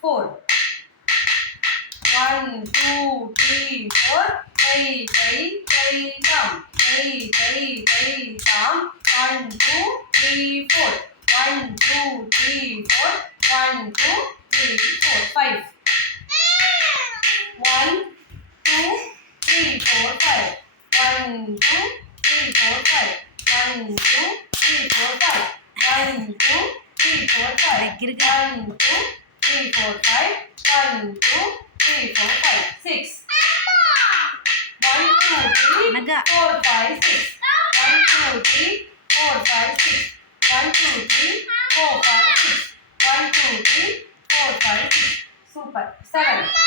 Four. 1, 2, 3, 4. Kai tam. 1, 2, 3, 4. 1, 2, 3, 4. 1, 2, 3, 4. 5. 1, 2, 3, 4, 5. 1, 2, 3, 4, 5. 1, 2, 3, 4, 5. 1, 2, 3, 4, 5. 1, 2, 3, 4, 5. 1, 2, 3, 4, 5. 6. 1, 2, 3, 4, 5, 6. 1, 2, 3, 4, 5, 6. 1, 2, 3, 4, 5, 6. 1, 2, 3, 4, 5, 6. Super. 7.